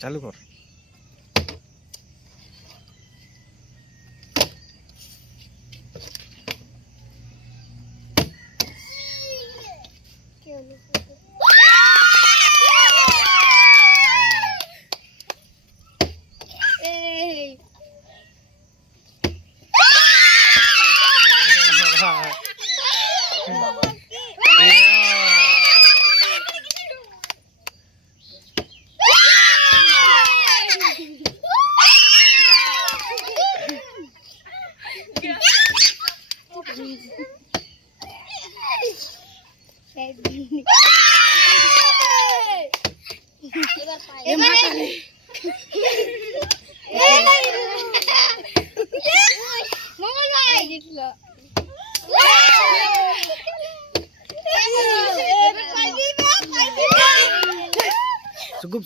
चालू कर.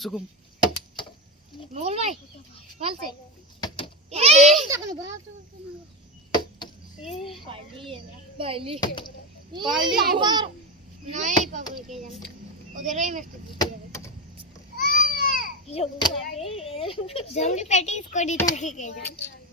सुकुम मोगल भाई कौन से पाली नहीं पकड़ के जाना उधर ही मस्त जमड़ी पेटी इसको डी करके के जाना